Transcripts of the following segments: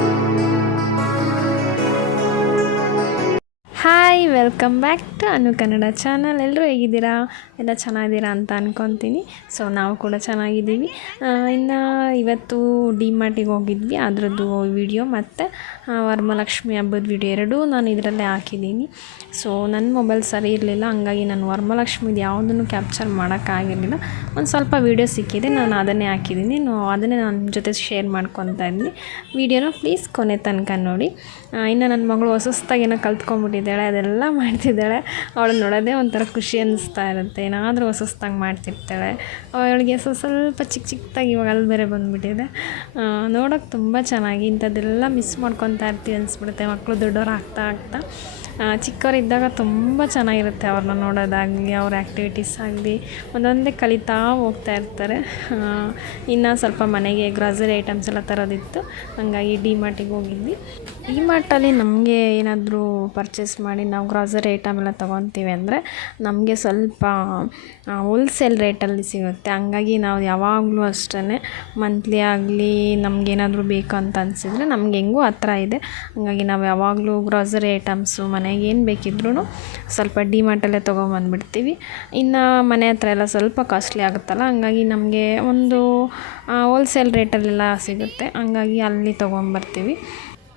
Música welcome back to Anu Kannada channel. ಎಲ್ಲರೂ ಹೇಗಿದ್ದೀರಾ? ಎಲ್ಲ ಚೆನ್ನಾಗಿದ್ದೀರಾ ಅಂತ ಅಂದ್ಕೊತೀನಿ ಸೊ ನಾವು ಕೂಡ ಚೆನ್ನಾಗಿದ್ದೀವಿ. ಇನ್ನು ಇವತ್ತು ಡಿ ಮಾರ್ಟಿಗೆ ಹೋಗಿದ್ವಿ. ಅದರದ್ದು ವಿಡಿಯೋ ಮತ್ತು ವರಮಲಕ್ಷ್ಮಿ ಹಬ್ಬದ ವಿಡಿಯೋ ಎರಡೂ ನಾನು ಇದರಲ್ಲೇ ಹಾಕಿದ್ದೀನಿ. ಸೊ ನನ್ನ ಮೊಬೈಲ್ ಸರಿ ಇರಲಿಲ್ಲ. ಹಂಗಾಗಿ ನಾನು ವರಮಲಕ್ಷ್ಮಿದು ಯಾವುದನ್ನು ಕ್ಯಾಪ್ಚರ್ ಮಾಡೋಕ್ಕಾಗಿರಲಿಲ್ಲ. ಒಂದು ಸ್ವಲ್ಪ ವೀಡಿಯೋ ಸಿಕ್ಕಿದೆ. ನಾನು ಅದನ್ನೇ ಹಾಕಿದ್ದೀನಿ. ಅದನ್ನೇ ನನ್ನ ಜೊತೆ ಶೇರ್ ಮಾಡ್ಕೊತಾ ಇದ್ದೀನಿ. ವೀಡಿಯೋನ ಪ್ಲೀಸ್ ಕೊನೆ ತನಕ ನೋಡಿ. ಇನ್ನು ನನ್ನ ಮಗಳು ಹೊಸದಾಗಿ ಏನೋ ಕಲ್ತ್ಕೊಂಡ್ಬಿಟ್ಟಿದ್ದಾಳೆ. ಅದೆಲ್ಲ ಮಾಡ್ತಿದ್ದಾಳೆ. ಅವಳು ನೋಡೋದೇ ಒಂಥರ ಖುಷಿ ಅನ್ನಿಸ್ತಾ ಇರುತ್ತೆ. ಏನಾದರೂ ಹೊಸದಾಗಿ ಮಾಡ್ತಿರ್ತಾಳೆ. ಅವಳಿಗೆ ಸ್ವಲ್ಪ ಸ್ವಲ್ಪ ಚಿಕ್ಕ ಚಿಕ್ಕದಾಗಿ ಇವಾಗ ಅಲ್ಲಿ ಬೇರೆ ಬಂದುಬಿಟ್ಟಿದೆ. ನೋಡೋಕೆ ತುಂಬ ಚೆನ್ನಾಗಿ ಇಂಥದ್ದೆಲ್ಲ ಮಿಸ್ ಮಾಡ್ಕೊತಾ ಇರ್ತೀವಿ ಅನಿಸ್ಬಿಡುತ್ತೆ. ಮಕ್ಕಳು ದೊಡ್ಡವ್ರು ಆಗ್ತಾ ಆಗ್ತಾ. ಚಿಕ್ಕವರಿದ್ದಾಗ ತುಂಬ ಚೆನ್ನಾಗಿರುತ್ತೆ ಅವ್ರನ್ನ ನೋಡೋದಾಗಲಿ, ಅವ್ರ ಆ್ಯಕ್ಟಿವಿಟೀಸ್ ಆಗಲಿ. ಒಂದೊಂದೇ ಕಲಿತಾ ಹೋಗ್ತಾ ಇರ್ತಾರೆ. ಇನ್ನು ಸ್ವಲ್ಪ ಮನೆಗೆ ಗ್ರಾಸರಿ ಐಟಮ್ಸ್ ಎಲ್ಲ ತರೋದಿತ್ತು. ಹಾಗಾಗಿ ಡಿ ಮಾರ್ಟಿಗೆ ಹೋಗಿದ್ವಿ. ಡಿ ಮಾರ್ಟಲ್ಲಿ ನಮಗೆ ಏನಾದರೂ ಪರ್ಚೇಸ್ ಮಾಡಿ ನಾವು ಗ್ರಾಸರಿ ಐಟಮ್ ಎಲ್ಲ ತೊಗೊತೀವಿ ಅಂದರೆ ನಮಗೆ ಸ್ವಲ್ಪ ಹೋಲ್ಸೇಲ್ ರೇಟಲ್ಲಿ ಸಿಗುತ್ತೆ. ಹಂಗಾಗಿ ನಾವು ಯಾವಾಗಲೂ ಅಷ್ಟೇ ಮಂತ್ಲಿ ಆಗಲಿ ನಮಗೇನಾದರೂ ಬೇಕು ಅಂತ ಅನಿಸಿದ್ರೆ ನಮ್ಗೆ ಹೆಂಗೂ ಹತ್ರ ಇದೆ. ಹಾಗಾಗಿ ನಾವು ಯಾವಾಗಲೂ ಗ್ರಾಸರಿ ಐಟಮ್ಸು ಮನೆಗೆ ಏನು ಬೇಕಿದ್ರೂ ಸ್ವಲ್ಪ ಡಿಮಾರ್ಟಲ್ಲೇ ತೊಗೊಂಬಂದ್ಬಿಡ್ತೀವಿ. ಇನ್ನು ಮನೆ ಹತ್ರ ಎಲ್ಲ ಸ್ವಲ್ಪ ಕಾಸ್ಟ್ಲಿ ಆಗುತ್ತಲ್ಲ, ಹಂಗಾಗಿ ನಮಗೆ ಒಂದು ಹೋಲ್ಸೇಲ್ ರೇಟಲ್ಲೆಲ್ಲ ಸಿಗುತ್ತೆ. ಹಂಗಾಗಿ ಅಲ್ಲಿ ತೊಗೊಂಬರ್ತೀವಿ.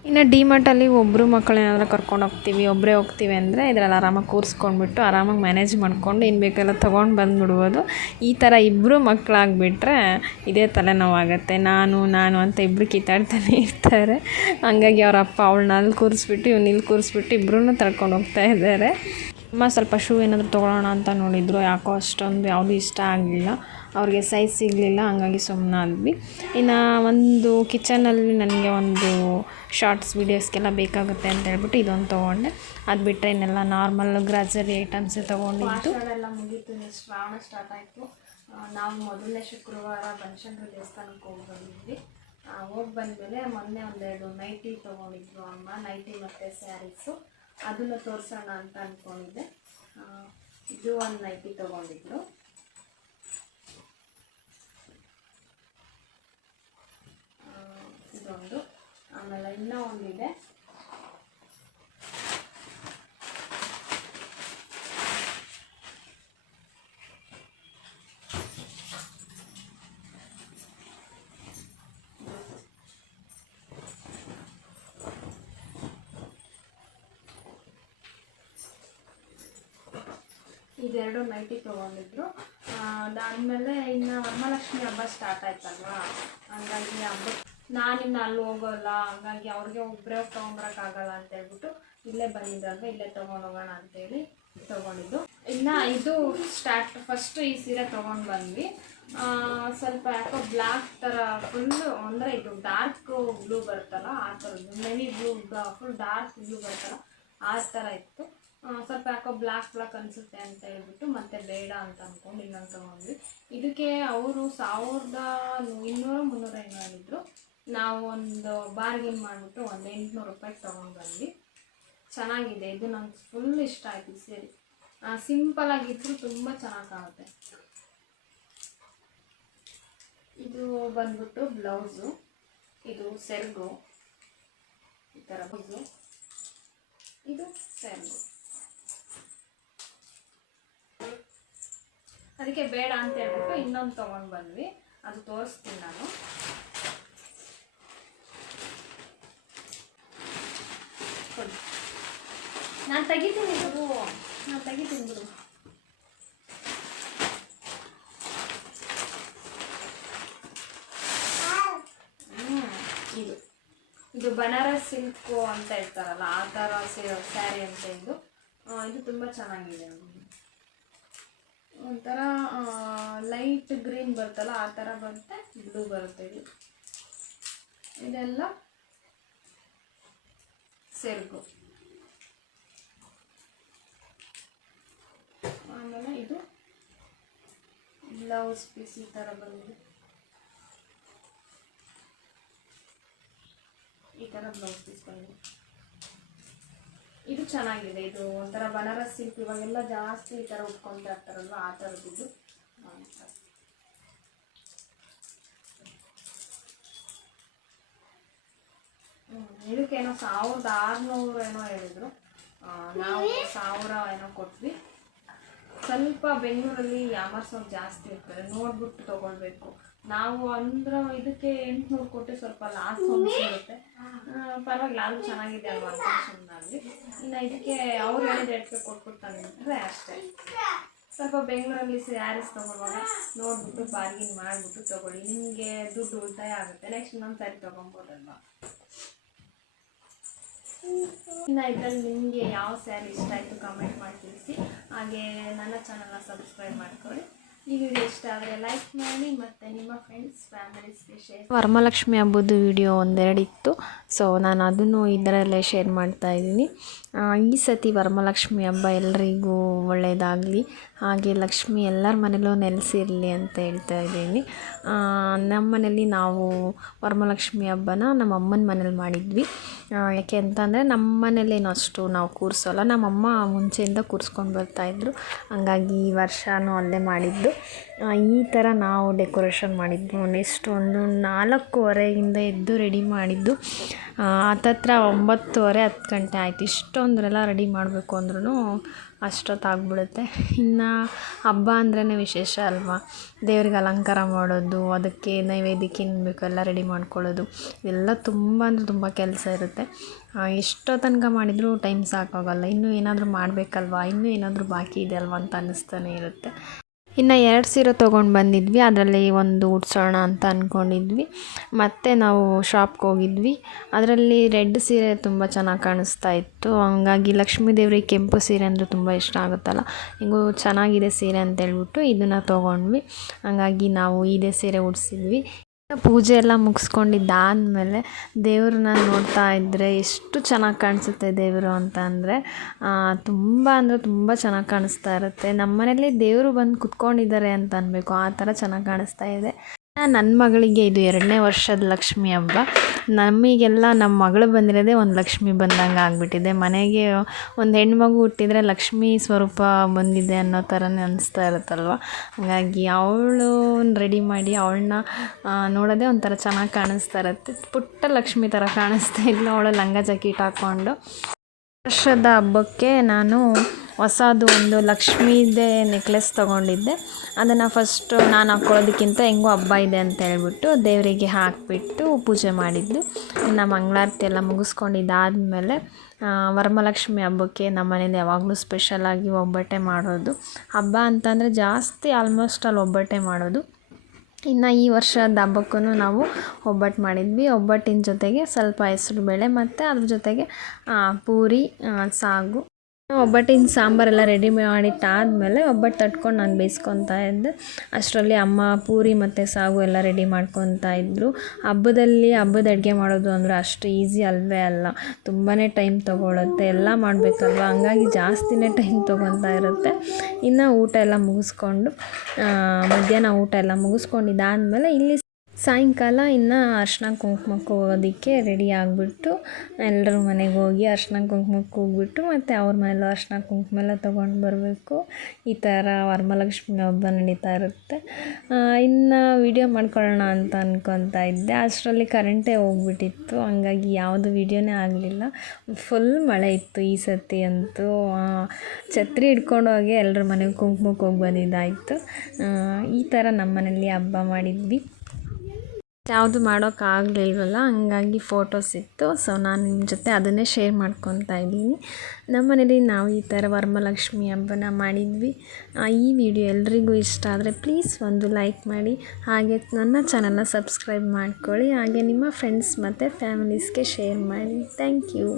ಇನ್ನು ಡಿ ಮಾರ್ಟಲ್ಲಿ ಒಬ್ಬರು ಏನಾದರೂ ಕರ್ಕೊಂಡು ಹೋಗ್ತೀವಿ ಒಬ್ಬರೇ ಹೋಗ್ತೀವಿ ಅಂದರೆ ಇದರಲ್ಲಿ ಆರಾಮಾಗಿ ಕೂರಿಸ್ಕೊಂಡ್ಬಿಟ್ಟು ಆರಾಮಾಗಿ ಮ್ಯಾನೇಜ್ ಮಾಡ್ಕೊಂಡು ಇನ್ನು ಬೇಕೆಲ್ಲ ತೊಗೊಂಡು ಬಂದುಬಿಡ್ಬೋದು. ಈ ಥರ ಇಬ್ಬರು ಮಕ್ಕಳಾಗ್ಬಿಟ್ರೆ ಇದೇ ತಲೆನೋವಾಗುತ್ತೆ. ನಾನು ನಾನು ಅಂತ ಇಬ್ಬರು ಕಿತ್ತಾಡ್ತಾನೆ ಇರ್ತಾರೆ. ಹಂಗಾಗಿ ಅವರ ಅಪ್ಪ ಅವಳನ್ನ ಅಲ್ಲಿ ಕೂರಿಸ್ಬಿಟ್ಟು, ಇವ್ನು ಇಲ್ಲಿ ಕೂರಿಸ್ಬಿಟ್ಟು ಇಬ್ಬರೂ ತಳ್ಕೊಂಡು ಹೋಗ್ತಾ ಇದ್ದಾರೆ. ಅಮ್ಮ ಸ್ವಲ್ಪ ಶೂ ಏನಾದರೂ ತೊಗೊಳ್ಳೋಣ ಅಂತ ನೋಡಿದ್ರು. ಯಾಕೋ ಅಷ್ಟೊಂದು ಯಾವುದೂ ಇಷ್ಟ ಆಗಲಿಲ್ಲ. ಅವ್ರಿಗೆ ಸೈಜ್ ಸಿಗಲಿಲ್ಲ. ಹಂಗಾಗಿ ಸುಮ್ಮನಾದ್ವಿ ಇನ್ನು ಒಂದು ಕಿಚನಲ್ಲಿ ನನಗೆ ಒಂದು ಶಾರ್ಟ್ಸ್ ವೀಡಿಯೋಸ್ಗೆಲ್ಲ ಬೇಕಾಗುತ್ತೆ ಅಂತ ಹೇಳ್ಬಿಟ್ಟು ಇದೊಂದು ತೊಗೊಂಡೆ. ಅದು ಬಿಟ್ಟರೆ ಇನ್ನೆಲ್ಲ ನಾರ್ಮಲ್ ಗ್ರಾಜರಿ ಐಟಮ್ಸೇ ತೊಗೊಂಡಿದ್ದು. ಎಲ್ಲ ಮುಗೀತು. ಶ್ರಾವಣ ಸ್ಟಾರ್ಟ್ ಆಯಿತು. ನಾವು ಮೊದಲನೇ ಶುಕ್ರವಾರ ಬನಶಂಕರ ದೇವಸ್ಥಾನಕ್ಕೆ ಹೋಗಿ ಬಂದಿದ್ವಿ. ಹೋಗಿ ಬಂದಮೇಲೆ ಮೊನ್ನೆ ಒಂದೆರಡು ನೈಟಿ ತೊಗೊಂಡಿದ್ರು ಅಮ್ಮ. ನೈಟಿ ಮತ್ತು ಸ್ಯಾರೀಸು ಅದನ್ನು ತೋರಿಸೋಣ ಅಂತ ಅಂದ್ಕೊಂಡಿದ್ದೆ ಇದು ಒಂದು ನೈಟಿ ತೊಗೊಂಡಿದ್ರು ಆ, ಇದೊಂದು ಆಮೇಲೆ ಇನ್ನೂ ಒಂದಿದೆ ಇದೆರಡು ನೈಟಿ ತೊಗೊಂಡಿದ್ರು. ಅದಾದಮೇಲೆ ಇನ್ನು ವರಮಹಾಲಕ್ಷ್ಮಿ ಹಬ್ಬ ಸ್ಟಾರ್ಟ್ ಆಯ್ತಲ್ವಾ? ಹಂಗಾಗಿ ಹಬ್ಬ ನಾನಿನ್ನು ಅಲ್ಲಿ ಹೋಗೋಲ್ಲ. ಹಂಗಾಗಿ ಅವ್ರಿಗೆ ಒಬ್ಬರೇ ತೊಗೊಂಬರೋಕ್ಕಾಗಲ್ಲ ಅಂತ ಹೇಳ್ಬಿಟ್ಟು ಇಲ್ಲೇ ಬಂದಿದ್ದಾಗ ಇಲ್ಲೇ ತೊಗೊಂಡು ಹೋಗೋಣ ಅಂತೇಳಿ ತೊಗೊಂಡಿದ್ದು. ಇನ್ನು ಇದು ಸ್ಟಾರ್ಟ್ ಫಸ್ಟ್ ಈ ಸೀರೆ ತೊಗೊಂಡು ಬಂದ್ವಿ. ಸ್ವಲ್ಪ ಯಾಕೋ ಬ್ಲ್ಯಾಕ್ ಥರ ಫುಲ್ಲು ಅಂದರೆ ಇದು ಡಾರ್ಕ್ ಬ್ಲೂ ಬರುತ್ತಲ್ಲ, ಆ ಥರದ್ದು many blue full dark blue ಬರುತ್ತಲ್ಲ, ಆ ಥರ ಇತ್ತು. ಸ್ವಲ್ಪ ಯಾಕೋ ಬ್ಲ್ಯಾಕ್ ಬ್ಲ್ಯಾಕ್ ಅನಿಸುತ್ತೆ ಅಂತ ಹೇಳ್ಬಿಟ್ಟು ಮತ್ತೆ ಬೇಡ ಅಂತ ಅಂದ್ಕೊಂಡು ಇನ್ನೊಂದು ತೊಗೊಂಡ್ವಿ ಇದಕ್ಕೆ ಅವರು ಸಾವಿರದ ಇನ್ನೂರ ಮುನ್ನೂರ ಏನು ಹೇಳಿದ್ರು. ನಾವು ಒಂದು ಬಾರ್ಗೇನ್ ಮಾಡಿಬಿಟ್ಟು ಒಂದು ಎಂಟುನೂರು ರೂಪಾಯಿಗೆ ತೊಗೊಂಡು ಚೆನ್ನಾಗಿದೆ, ಇದು ನಂಗೆ ಫುಲ್ ಇಷ್ಟ ಆಯ್ತು ಸರಿ. ಸಿಂಪಲ್ ಆಗಿದ್ರು ತುಂಬ ಚೆನ್ನಾಗಿ ಕಾಣುತ್ತೆ ಇದು ಬಂದ್ಬಿಟ್ಟು ಬ್ಲೌಸು, ಇದು ಸೆರ್ಗು, ಈ ಥರ ಇದು ಸೆರಗು. ಅದಕ್ಕೆ ಬೇಡ ಅಂತ ಹೇಳ್ಬಿಟ್ಟು ಇನ್ನೊಂದು ತೊಗೊಂಡು ಬಂದ್ವಿ. ಅದು ತೋರಿಸ್ತೀನಿ ನಾನು. ಕೊಡಿ. ನಾನು ತೆಗಿತೀನಿ ಬಿಡು. ನಾನು ತೆಗಿತೀನಿ ಬಿಡು. ಹ್ಮ್, ಇದು. ಇದು ಬನಾರಸ್ ಸಿಲ್ಕು ಅಂತ ಇರ್ತಾರಲ್ಲ ಆ ಥರ ಸ್ಯಾರಿ ಅಂತ ಇದು. ಆ, ಇದು ತುಂಬ ಚೆನ್ನಾಗಿದೆ. ಒಂಥರ ಲೈಟ್ ಗ್ರೀನ್ ಬರುತ್ತಲ್ಲ, ಆ ಥರ ಬರುತ್ತೆ ಬ್ಲೂ ಬರುತ್ತೆ ಇದು. ಇದೆಲ್ಲ ಸೆರಗು. ಆಮೇಲೆ ಇದು ಬ್ಲೌಸ್ ಪೀಸ್ ಈ ಥರ ಬಂದಿದೆ. ಈ ಥರ ಬ್ಲೌಸ್ ಪೀಸ್ ಬಂದಿದೆ. ಇದು ಚೆನ್ನಾಗಿದೆ. ಇದು ಒಂಥರ ಬನಾರಸ್ ಸಿಲ್ಕ್ ಇವಾಗೆಲ್ಲ ಜಾಸ್ತಿ ಈ ಥರ ಉಟ್ಕೊಂತ ಇರ್ತಾರಲ್ವ? ಆ ಥರದ್ದು ಇದಕ್ಕೇನೋ ಸಾವಿರದ ಆರುನೂರು ಏನೋ ಹೇಳಿದ್ರು. ನಾವು ಸಾವಿರ ಏನೋ ಕೊಟ್ವಿ. ಸ್ವಲ್ಪ ಬೆಂಗಳೂರಲ್ಲಿ ಯಾಮರ್ಸೋ ಜಾಸ್ತಿ ಇರ್ತದೆ ನೋಡ್ಬಿಟ್ಟು ತಗೊಳ್ಬೇಕು. ನಾವು ಅಂದ್ರ ಇದಕ್ಕೆ ಎಂಟುನೂರು ಕೊಟ್ಟು ಸ್ವಲ್ಪ ಲಾಸ್ ಇರುತ್ತೆ ಪರವಾಗಿಲ್ಲ ಅದು ಚೆನ್ನಾಗಿದೆ ಅಲ್ವಾ ಅಂತ ಸುಮ್ಮನಾದ್ವಿ ಇನ್ನು ಇದಕ್ಕೆ ಅವ್ರು ಹೇಳಿದ ರೇಟ್ಗೆ ಕೊಟ್ಬಿಡ್ತಾನೆ ಅಂದ್ರೆ ಅಷ್ಟೇ. ಸ್ವಲ್ಪ ಬೆಂಗಳೂರಲ್ಲಿ ಸ್ಯಾರೀಸ್ ತೊಗೊಳ್ಳುವಾಗ ನೋಡ್ಬಿಟ್ಟು ಬಾರ್ಗಿನ್ ಮಾಡಿಬಿಟ್ಟು ತೊಗೊಳ್ಳಿ. ನಿಮಗೆ ದುಡ್ಡು ಉಳಿತಾಯ ಆಗುತ್ತೆ. ನೆಕ್ಸ್ಟ್ ಇನ್ನೊಂದು ಸಾರಿ ತೊಗೊಬೋದಲ್ವಾ? ಇನ್ನು ಇದರಲ್ಲಿ ನಿಮಗೆ ಯಾವ ಸ್ಯಾರಿ ಇಷ್ಟ ಆಯಿತು ಕಮೆಂಟ್ ಮಾಡಿ ತಿಳಿಸಿ. ಹಾಗೆ ನನ್ನ ಚಾನಲ್ನ ಸಬ್ಸ್ಕ್ರೈಬ್ ಮಾಡ್ಕೊಳ್ಳಿ. ಈ ವಿಡಿಯೋ ಇಷ್ಟ ಆದರೆ ಲೈಕ್ ಮಾಡಿ ಮತ್ತು ನಿಮ್ಮ ಫ್ರೆಂಡ್ಸ್ ಫ್ಯಾಮಿಲೀಸ್ಗೆ ಶೇರ್ ವರಮಹಾಲಕ್ಷ್ಮಿ ಹಬ್ಬದ ವಿಡಿಯೋ ಒಂದೆರಡು ಇತ್ತು ಸೊ ನಾನು ಅದನ್ನು ಇದರಲ್ಲೇ ಶೇರ್ ಮಾಡ್ತಾ ಇದ್ದೀನಿ. ಈ ಸತಿ ವರಮಹಾಲಕ್ಷ್ಮಿ ಹಬ್ಬ ಎಲ್ಲರಿಗೂ ಒಳ್ಳೆಯದಾಗಲಿ ಹಾಗೆ ಲಕ್ಷ್ಮಿ ಎಲ್ಲರ ಮನೇಲೂ ನೆಲೆಸಿರಲಿ ಅಂತ ಹೇಳ್ತಾ ಇದ್ದೀನಿ. ನಮ್ಮ ಮನೇಲಿ ನಾವು ವರಮಹಾಲಕ್ಷ್ಮಿ ಹಬ್ಬನ ನಮ್ಮ ಅಮ್ಮನ ಮನೇಲಿ ಮಾಡಿದ್ವಿ. ಯಾಕೆ ಅಂತಂದರೆ ನಮ್ಮ ಮನೇಲೇನು ಅಷ್ಟು ನಾವು ಕೂರಿಸೋಲ್ಲ. ನಮ್ಮಮ್ಮ ಮುಂಚೆಯಿಂದ ಕೂರಿಸ್ಕೊಂಡು ಬರ್ತಾಯಿದ್ರು ಹಂಗಾಗಿ ಈ ವರ್ಷವೂ ಅಲ್ಲೇ ಮಾಡಿದ್ದು. ಈ ಥರ ನಾವು ಡೆಕೋರೇಷನ್ ಮಾಡಿದ್ದು. ನೆಕ್ಸ್ಟ್ ಒಂದು ನಾಲ್ಕೂವರೆಯಿಂದ ಎದ್ದು ರೆಡಿ ಮಾಡಿದ್ದು. ಹತ್ತತ್ರ ಒಂಬತ್ತುವರೆ ಹತ್ತು ಗಂಟೆ ಆಯ್ತು. ಇಷ್ಟೊಂದರೆಲ್ಲ ರೆಡಿ ಮಾಡಬೇಕು ಅಂದ್ರೂ ಅಷ್ಟೊತ್ತಾಗ್ಬಿಡುತ್ತೆ ಇನ್ನು ಹಬ್ಬ ಅಂದ್ರೇ ವಿಶೇಷ ಅಲ್ವಾ? ದೇವ್ರಿಗೆ ಅಲಂಕಾರ ಮಾಡೋದು, ಅದಕ್ಕೆ ನೈವೇದ್ಯಕ್ಕೆ ಏನು ಬೇಕು ಎಲ್ಲ ರೆಡಿ ಮಾಡ್ಕೊಳ್ಳೋದು. ಎಲ್ಲ ತುಂಬ ಅಂದರೆ ತುಂಬ ಕೆಲಸ ಇರುತ್ತೆ. ಎಷ್ಟೋ ತನಕ ಮಾಡಿದರೂ ಟೈಮ್ ಸಾಕಾಗಲ್ಲ. ಇನ್ನೂ ಏನಾದರೂ ಮಾಡಬೇಕಲ್ವಾ? ಇನ್ನೂ ಏನಾದರೂ ಬಾಕಿ ಇದೆ ಅಲ್ವಾ ಅಂತ ಅನ್ನಿಸ್ತಾನೆ ಇರುತ್ತೆ. ಇನ್ನು ಎರಡು ಸೀರೆ ತೊಗೊಂಡು ಬಂದಿದ್ವಿ. ಅದರಲ್ಲಿ ಒಂದು ಉಡ್ಸೋಣ ಅಂತ ಅಂದ್ಕೊಂಡಿದ್ವಿ ಮತ್ತು ನಾವು ಶಾಪ್ಗೆ ಹೋಗಿದ್ವಿ. ಅದರಲ್ಲಿ ರೆಡ್ ಸೀರೆ ತುಂಬ ಚೆನ್ನಾಗಿ ಕಾಣಿಸ್ತಾ ಇತ್ತು. ಹಂಗಾಗಿ ಲಕ್ಷ್ಮೀ ದೇವ್ರಿಗೆ ಕೆಂಪು ಸೀರೆ ಅಂದರೆ ತುಂಬ ಇಷ್ಟ ಆಗುತ್ತಲ್ಲ. ಹೆಂಗೋ ಚೆನ್ನಾಗಿದೆ ಸೀರೆ ಅಂತ ಹೇಳ್ಬಿಟ್ಟು ಇದನ್ನು ತೊಗೊಂಡ್ವಿ. ಹಂಗಾಗಿ ನಾವು ಇದೇ ಸೀರೆ ಉಡಿಸಿದ್ವಿ. ಪೂಜೆ ಎಲ್ಲ ಮುಗಿಸ್ಕೊಂಡಿದ್ದಾದ್ಮೇಲೆ ದೇವ್ರನ್ನ ನೋಡ್ತಾ ಇದ್ದರೆ ಎಷ್ಟು ಚೆನ್ನಾಗಿ ಕಾಣಿಸುತ್ತೆ ದೇವರು ಅಂತ ಅಂದರೆ ತುಂಬ ಅಂದರೆ ತುಂಬ ಚೆನ್ನಾಗಿ ಕಾಣಿಸ್ತಾ ಇರುತ್ತೆ. ನಮ್ಮ ಮನೇಲಿ ದೇವರು ಬಂದು ಕುತ್ಕೊಂಡಿದ್ದಾರೆ ಅಂತ ಅನ್ಬೇಕು. ಆ ಥರ ಚೆನ್ನಾಗಿ ಕಾಣಿಸ್ತಾ ಇದೆ. ನನ್ನ ಮಗಳಿಗೆ ಇದು ಎರಡನೇ ವರ್ಷದ ಲಕ್ಷ್ಮಿ ಹಬ್ಬ. ನಮಗೆಲ್ಲ ನಮ್ಮ ಮಗಳು ಬಂದಿರೋದೇ ಒಂದು ಲಕ್ಷ್ಮಿ ಬಂದಂಗೆ ಆಗಿಬಿಟ್ಟಿದೆ. ಮನೆಗೆ ಒಂದು ಹೆಣ್ಮಗು ಹುಟ್ಟಿದರೆ ಲಕ್ಷ್ಮಿ ಸ್ವರೂಪ ಬಂದಿದೆ ಅನ್ನೋ ಥರನೇ ಅನಿಸ್ತಾ ಇರುತ್ತಲ್ವ? ಹಾಗಾಗಿ ಅವಳು ರೆಡಿ ಮಾಡಿ ಅವಳನ್ನ ನೋಡೋದೇ ಒಂಥರ ಚೆನ್ನಾಗಿ ಕಾಣಿಸ್ತಾ ಇರುತ್ತೆ. ಪುಟ್ಟ ಲಕ್ಷ್ಮಿ ಥರ ಕಾಣಿಸ್ತಾ ಇದ್ಲು ಅವಳು ಲಂಗ ಜಾಕೆಟ್ ಹಾಕ್ಕೊಂಡು ವರ್ಷದ ಹಬ್ಬಕ್ಕೆ ನಾನು ಹೊಸದು ಒಂದು ಲಕ್ಷ್ಮೀದೇ ನೆಕ್ಲೆಸ್ ತೊಗೊಂಡಿದ್ದೆ. ಅದನ್ನು ಫಸ್ಟು ನಾನು ಹಾಕ್ಕೊಳ್ಳೋದಕ್ಕಿಂತ ಹೆಂಗೋ ಹಬ್ಬ ಇದೆ ಅಂತ ಹೇಳ್ಬಿಟ್ಟು ದೇವರಿಗೆ ಹಾಕಿಬಿಟ್ಟು ಪೂಜೆ ಮಾಡಿದ್ದು. ಇನ್ನು ಮಂಗಳಾರತಿ ಎಲ್ಲ ಮುಗಿಸ್ಕೊಂಡಿದ್ದಾದಮೇಲೆ ವರಮಹಾಲಕ್ಷ್ಮಿ ಹಬ್ಬಕ್ಕೆ ನಮ್ಮ ಮನೇಲಿ ಯಾವಾಗಲೂ ಸ್ಪೆಷಲಾಗಿ ಒಬ್ಬಟ್ಟೆ ಮಾಡೋದು. ಹಬ್ಬ ಅಂತಂದರೆ ಜಾಸ್ತಿ ಆಲ್ಮೋಸ್ಟ್ ಅಲ್ಲಿ ಒಬ್ಬಟ್ಟೆ ಮಾಡೋದು. ಇನ್ನು ಈ ವರ್ಷದ ಹಬ್ಬಕ್ಕೂ ನಾವು ಒಬ್ಬಟ್ಟು ಮಾಡಿದ್ವಿ. ಒಬ್ಬಟ್ಟಿನ ಜೊತೆಗೆ ಸ್ವಲ್ಪ ಹೆಸ್ರುಬೇಳೆ ಮತ್ತು ಅದ್ರ ಜೊತೆಗೆ ಪೂರಿ ಸಾಗು. ಒಬ್ಬಟ್ಟಿನ ಸಾಂಬಾರೆಲ್ಲ ರೆಡಿ ಮಾಡಿಟ್ಟಾದಮೇಲೆ ಒಬ್ಬಟ್ಟು ತಟ್ಕೊಂಡು ನಾನು ಬೇಯಿಸ್ಕೊತಾ ಇದ್ದೆ. ಅಷ್ಟರಲ್ಲಿ ಅಮ್ಮ ಪೂರಿ ಮತ್ತು ಸಾಗು ಎಲ್ಲ ರೆಡಿ ಮಾಡ್ಕೊತಾ ಇದ್ದರು ಹಬ್ಬದಲ್ಲಿ ಹಬ್ಬದ ಅಡುಗೆ ಮಾಡೋದು ಅಂದರೆ ಅಷ್ಟು ಈಸಿ ಅಲ್ಲವೇ ಅಲ್ಲ. ತುಂಬಾ ಟೈಮ್ ತೊಗೊಳುತ್ತೆ. ಎಲ್ಲ ಮಾಡಬೇಕಲ್ವ? ಹಂಗಾಗಿ ಜಾಸ್ತಿನೇ ಟೈಮ್ ತೊಗೊತಾ ಇರುತ್ತೆ. ಇನ್ನು ಊಟ ಎಲ್ಲ ಮುಗಿಸ್ಕೊಂಡು ಮಧ್ಯಾಹ್ನ ಊಟ ಎಲ್ಲ ಮುಗಿಸ್ಕೊಂಡಿದ್ದಾದಮೇಲೆ ಇಲ್ಲಿ ಸಾಯಂಕಾಲ ಇನ್ನು ಅರ್ಶಿನ ಕುಂಕುಮಕ್ಕೆ ಹೋಗೋದಕ್ಕೆ ರೆಡಿ ಆಗಿಬಿಟ್ಟು ಎಲ್ಲರೂ ಮನೆಗೆ ಹೋಗಿ ಅರ್ಶಿನ ಕುಂಕುಮಕ್ಕೆ ಹೋಗ್ಬಿಟ್ಟು ಮತ್ತು ಅವ್ರ ಮನೇಲೂ ಅರ್ಶಿನ ಕುಂಕುಮ ಎಲ್ಲ ತೊಗೊಂಡು ಬರಬೇಕು. ಈ ಥರ ವರಮಹಾಲಕ್ಷ್ಮಿ ಹಬ್ಬ ನಡೀತಾ ಇರುತ್ತೆ. ಇನ್ನು ವೀಡಿಯೋ ಮಾಡ್ಕೊಳ್ಳೋಣ ಅಂತ ಅಂದ್ಕೊತಾ ಇದ್ದೆ. ಅಷ್ಟರಲ್ಲಿ ಕರೆಂಟೇ ಹೋಗ್ಬಿಟ್ಟಿತ್ತು. ಹಂಗಾಗಿ ಯಾವುದು ವೀಡಿಯೋನೇ ಆಗಲಿಲ್ಲ. ಫುಲ್ ಮಳೆ ಇತ್ತು ಈ ಸತಿ ಅಂತೂ. ಛತ್ರಿ ಹಿಡ್ಕೊಂಡು ಹೋಗಿ ಎಲ್ಲರ ಮನೆಗೆ ಕುಂಕುಮಕ್ಕೆ ಹೋಗಿ ಬಂದಿದ್ದಾಯಿತು. ಈ ಥರ ನಮ್ಮ ಮನೇಲಿ ಹಬ್ಬ ಮಾಡಿದ್ವಿ. ಯಾವುದು ಮಾಡೋಕ್ಕಾಗಲಿಲ್ವಲ್ಲ, ಹಂಗಾಗಿ ಫೋಟೋಸ್ ಇತ್ತು. ಸೊ ನಾನು ನಿಮ್ಮ ಜೊತೆ ಅದನ್ನೇ ಶೇರ್ ಮಾಡ್ಕೊತಾ ಇದ್ದೀನಿ. ನಮ್ಮ ಮನೇಲಿ ನಾವು ಈ ಥರ ವರಮಹಾಲಕ್ಷ್ಮಿ ಹಬ್ಬನ ಮಾಡಿದ್ವಿ. ಈ ವಿಡಿಯೋ ಎಲ್ರಿಗೂ ಇಷ್ಟ ಆದರೆ ಪ್ಲೀಸ್ ಒಂದು ಲೈಕ್ ಮಾಡಿ. ಹಾಗೆ ನನ್ನ ಚಾನಲ್ನ ಸಬ್ಸ್ಕ್ರೈಬ್ ಮಾಡ್ಕೊಳ್ಳಿ. ಹಾಗೆ ನಿಮ್ಮ ಫ್ರೆಂಡ್ಸ್ ಮತ್ತು ಫ್ಯಾಮಿಲೀಸ್ಗೆ ಶೇರ್ ಮಾಡಿ. Thank you